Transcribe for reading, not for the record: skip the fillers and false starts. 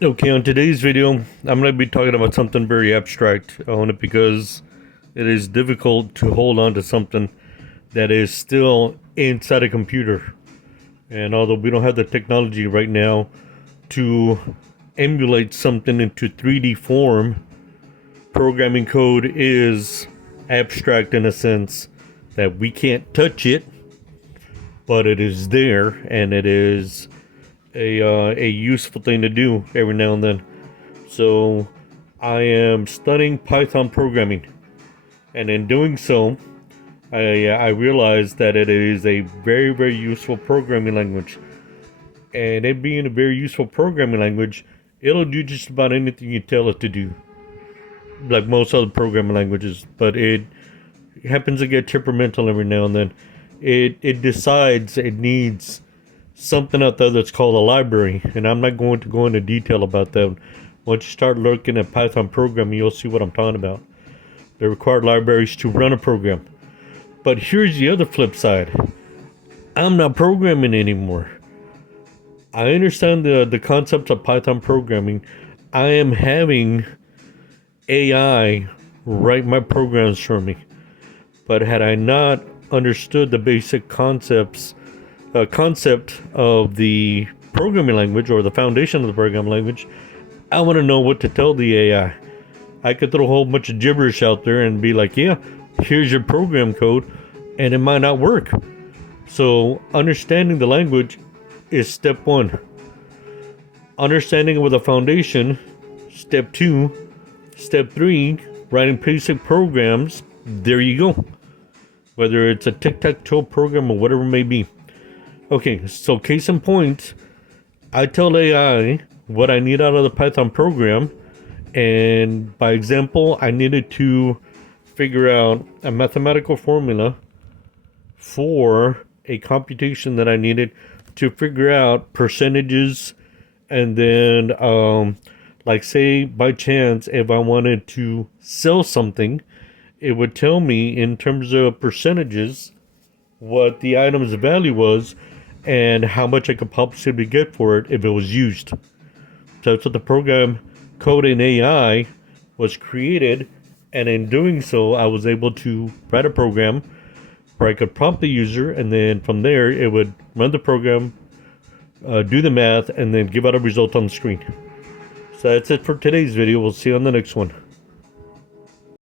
Okay, on today's video, I'm going to be talking about something very abstract on it because it is difficult to hold on to something that is still inside a computer. And although we don't have the technology right now to emulate something into 3D form, programming code is abstract in a sense that we can't touch it, but it is there and it is a useful thing to do every now and then. So I am studying Python programming, and in doing so, I realized that it is a very useful programming language. And it being a very useful programming language, it'll do just about anything you tell it to do, like most other programming languages. But it happens to get temperamental every now and then. It decides it needs something out there that's called a library, and I'm not going to go into detail about that. Once you start looking at Python programming, you'll see what I'm talking about. The required libraries to run a program. But here's the other flip side. I'm not programming anymore. I understand the concepts of Python programming. I am having AI write my programs for me. But had I not understood the basic concept of the programming language or the foundation of the programming language, I want to know what to tell the AI. I could throw a whole bunch of gibberish out there and be like, yeah, here's your program code, and it might not work. So, understanding the language is step one. Understanding it with a foundation, step two. Step three, writing basic programs. There you go. Whether it's a tic-tac-toe program or whatever it may be. Okay, so case in point, I tell AI what I need out of the Python program, and by example, I needed to figure out a mathematical formula for a computation that I needed to figure out percentages, and then, like say by chance, if I wanted to sell something, it would tell me in terms of percentages what the item's value was and how much I could possibly get for it if it was used. So that's what the program code in AI was created, and in doing so, I was able to write a program where I could prompt the user, and then from there, it would run the program, do the math, and then give out a result on the screen. So that's it for today's video. We'll see you on the next one.